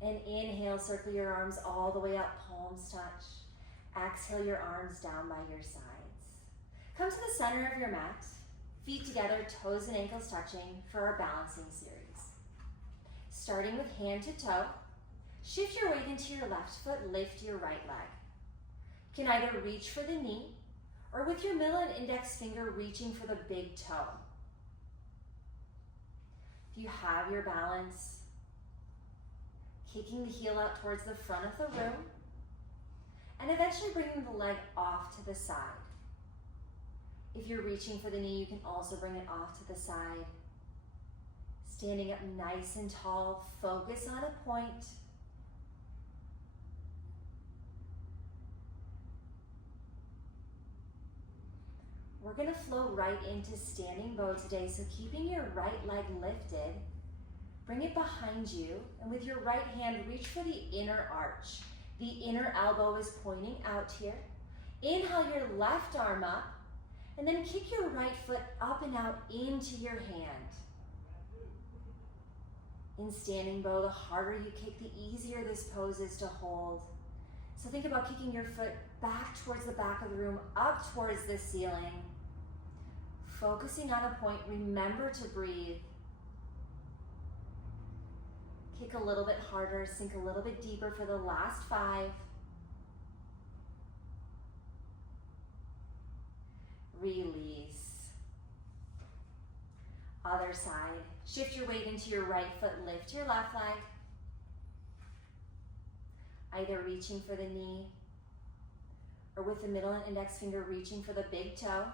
And inhale, circle your arms all the way up, palms touch. Exhale your arms down by your sides. Come to the center of your mat, feet together, toes and ankles touching for our balancing series. Starting with hand to toe, shift your weight into your left foot, lift your right leg. You can either reach for the knee or with your middle and index finger reaching for the big toe. If you have your balance, kicking the heel out towards the front of the room, and eventually bringing the leg off to the side. If you're reaching for the knee, you can also bring it off to the side. Standing up nice and tall, focus on a point. We're gonna flow right into standing bow today, so keeping your right leg lifted, bring it behind you, and with your right hand, reach for the inner arch. The inner elbow is pointing out here. Inhale your left arm up, and then kick your right foot up and out into your hand. In standing bow, the harder you kick, the easier this pose is to hold. So think about kicking your foot back towards the back of the room, up towards the ceiling. Focusing on a point, remember to breathe. Kick a little bit harder, sink a little bit deeper for the last 5. Release. Other side. Shift your weight into your right foot, lift your left leg. Either reaching for the knee or with the middle and index finger reaching for the big toe.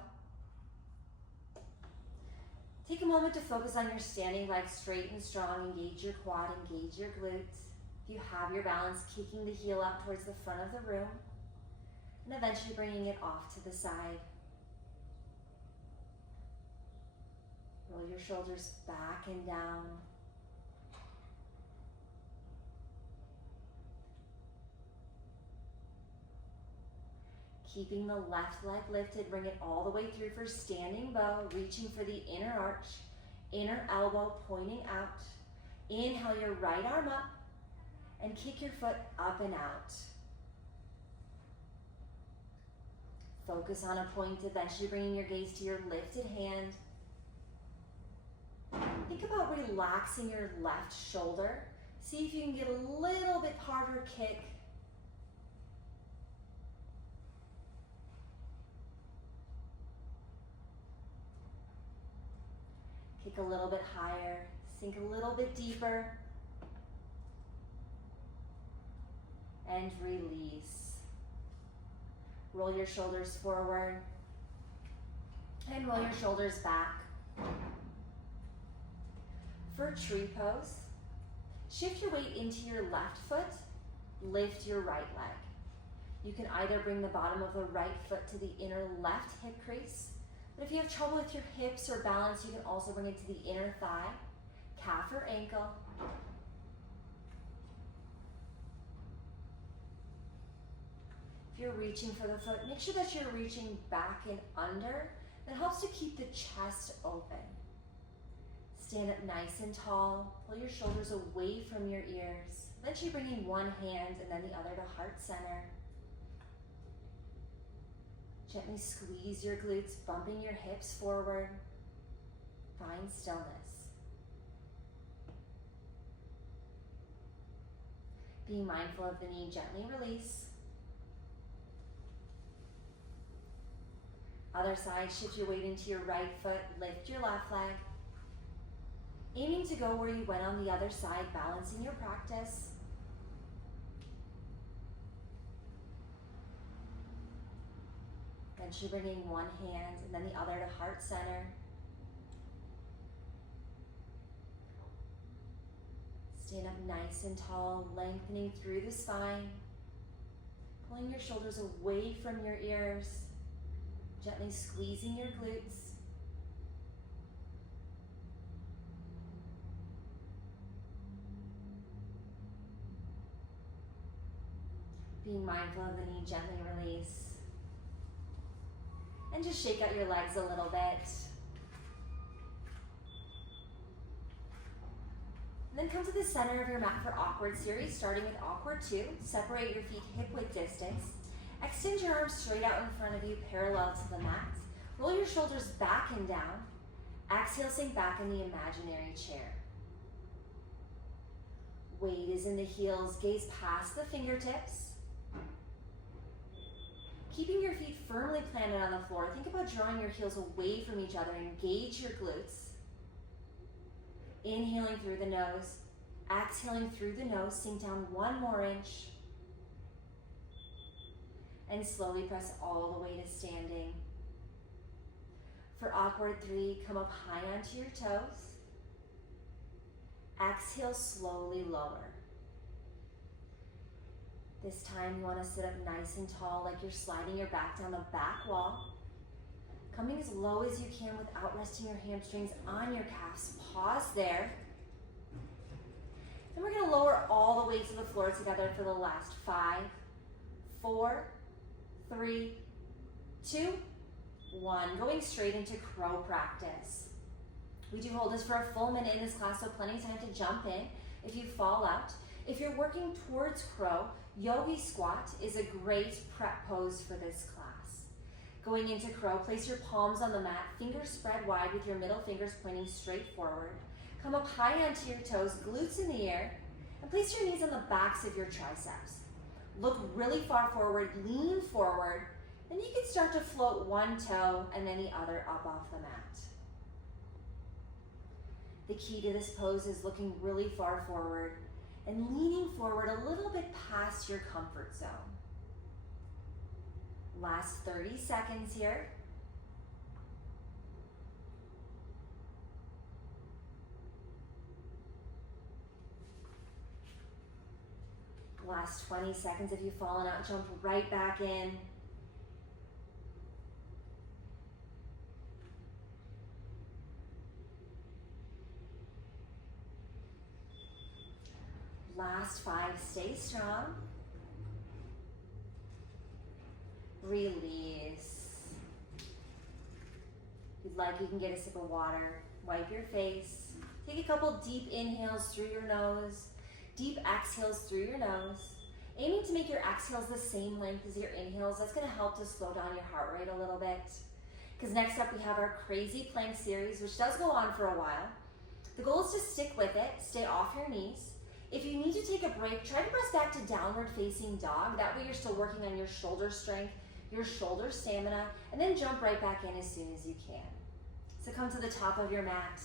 Take a moment to focus on your standing leg straight and strong. Engage your quad, engage your glutes. If you have your balance, kicking the heel out towards the front of the room and eventually bringing it off to the side. Roll your shoulders back and down. Keeping the left leg lifted, bring it all the way through for standing bow, reaching for the inner arch, inner elbow pointing out. Inhale your right arm up and kick your foot up and out. Focus on a point, eventually bringing your gaze to your lifted hand. Think about relaxing your left shoulder. See if you can get a little bit harder kick. Kick a little bit higher, sink a little bit deeper, and release. Roll your shoulders forward and roll your shoulders back. For tree pose, shift your weight into your left foot, lift your right leg. You can either bring the bottom of the right foot to the inner left hip crease, but if you have trouble with your hips or balance, you can also bring it to the inner thigh, calf or ankle. If you're reaching for the foot, make sure that you're reaching back and under. That helps to keep the chest open. Stand up nice and tall. Pull your shoulders away from your ears. Eventually bringing one hand and then the other to heart center. Gently squeeze your glutes, bumping your hips forward. Find stillness. Being mindful of the knee, gently release. Other side, shift your weight into your right foot, lift your left leg. Aiming to go where you went on the other side, balancing your practice. Eventually bringing one hand and then the other to heart center. Stand up nice and tall, lengthening through the spine. Pulling your shoulders away from your ears. Gently squeezing your glutes. Being mindful of the knee, gently release. And just shake out your legs a little bit. And Then come to the center of your mat for awkward series, starting with awkward 2. Separate your feet hip-width distance. Extend your arms straight out in front of you, parallel to the mat. Roll your shoulders back and down. Exhale, sink back in the imaginary chair. Weight is in the heels, gaze past the fingertips. Keeping your feet firmly planted on the floor, think about drawing your heels away from each other. Engage your glutes. Inhaling through the nose, exhaling through the nose, sink down 1 more inch. And slowly press all the way to standing. For awkward 3, come up high onto your toes. Exhale, slowly lower. This time you want to sit up nice and tall like you're sliding your back down the back wall. Coming as low as you can without resting your hamstrings on your calves. Pause there. Then we're going to lower all the way to the floor together for the last 5, 4, 3, 2, 1. Going straight into crow practice. We do hold this for a full minute in this class, so plenty of time to jump in if you fall out. If you're working towards crow, yogi squat is a great prep pose for this class. Going into crow, place your palms on the mat, fingers spread wide with your middle fingers pointing straight forward. Come up high onto your toes, glutes in the air, and place your knees on the backs of your triceps. Look really far forward, lean forward, and you can start to float one toe and then the other up off the mat. The key to this pose is looking really far forward and leaning forward a little bit past your comfort zone. Last 30 seconds here. Last 20 seconds. If you've fallen out, jump right back in. Last 5, stay strong. Release. If you'd like, you can get a sip of water. Wipe your face. Take a couple deep inhales through your nose. Deep exhales through your nose. Aiming to make your exhales the same length as your inhales. That's going to help to slow down your heart rate a little bit. Because next up we have our crazy plank series, which does go on for a while. The goal is to stick with it. Stay off your knees. If you need to take a break, try to press back to downward facing dog. That way you're still working on your shoulder strength, your shoulder stamina, and then jump right back in as soon as you can. So come to the top of your mat.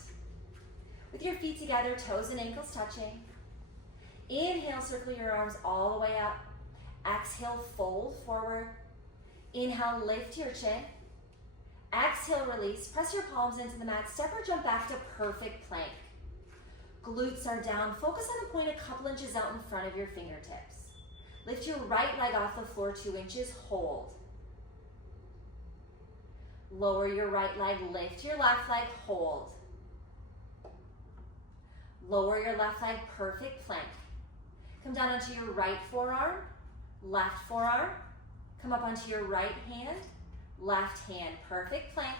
With your feet together, toes and ankles touching. Inhale, circle your arms all the way up. Exhale, fold forward. Inhale, lift your chin. Exhale, release. Press your palms into the mat. Step or jump back to perfect plank. Glutes are down. Focus on the point a couple inches out in front of your fingertips. Lift your right leg off the floor 2 inches. Hold. Lower your right leg. Lift your left leg. Hold. Lower your left leg. Perfect plank. Come down onto your right forearm, left forearm. Come up onto your right hand, left hand. Perfect plank.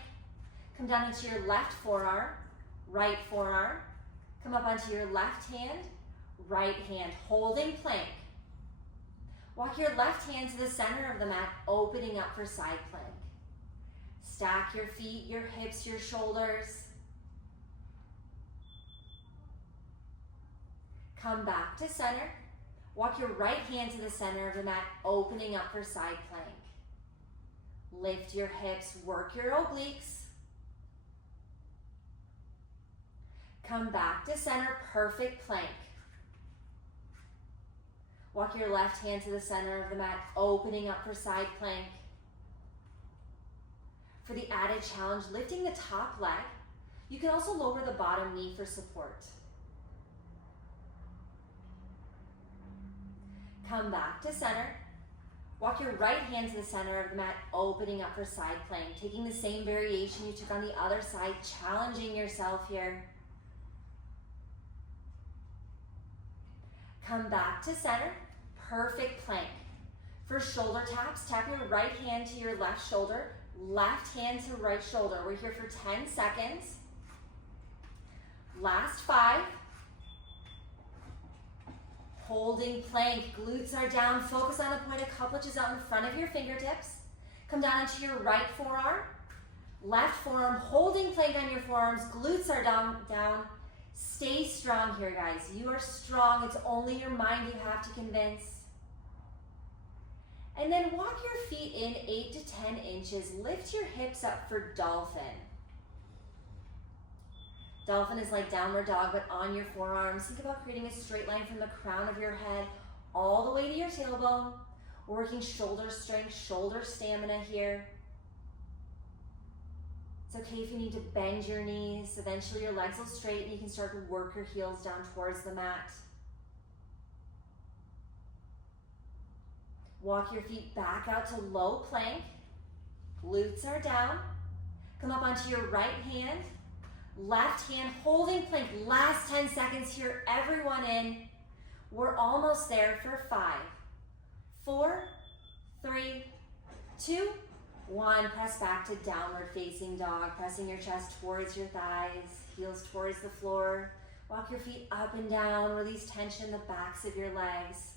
Come down into your left forearm, right forearm. Come up onto your left hand, right hand. Holding plank. Walk your left hand to the center of the mat, opening up for side plank. Stack your feet, your hips, your shoulders. Come back to center. Walk your right hand to the center of the mat, opening up for side plank. Lift your hips, work your obliques. Come back to center, perfect plank. Walk your left hand to the center of the mat, opening up for side plank. For the added challenge, lifting the top leg, you can also lower the bottom knee for support. Come back to center. Walk your right hand to the center of the mat, opening up for side plank. Taking the same variation you took on the other side, challenging yourself here. Come back to center, perfect plank. For shoulder taps, tap your right hand to your left shoulder, left hand to right shoulder. We're here for 10 seconds. Last 5, holding plank. Glutes are down. Focus on the point. A couple inches out in front of your fingertips. Come down into your right forearm. Left forearm, holding plank on your forearms. Glutes are down. Stay strong here, guys. You are strong. It's only your mind you have to convince. And then walk your feet in 8 to 10 inches. Lift your hips up for dolphin. Dolphin is like downward dog, but on your forearms. Think about creating a straight line from the crown of your head all the way to your tailbone. Working shoulder strength, shoulder stamina here. It's okay if you need to bend your knees. Eventually your legs will straighten. You can start to work your heels down towards the mat. Walk your feet back out to low plank. Glutes are down. Come up onto your right hand. Left hand holding plank. Last 10 seconds here. Everyone in. We're almost there for 5, 4, 3, 2, 1. Press back to downward facing dog. Pressing your chest towards your thighs. Heels towards the floor. Walk your feet up and down. Release tension in the backs of your legs.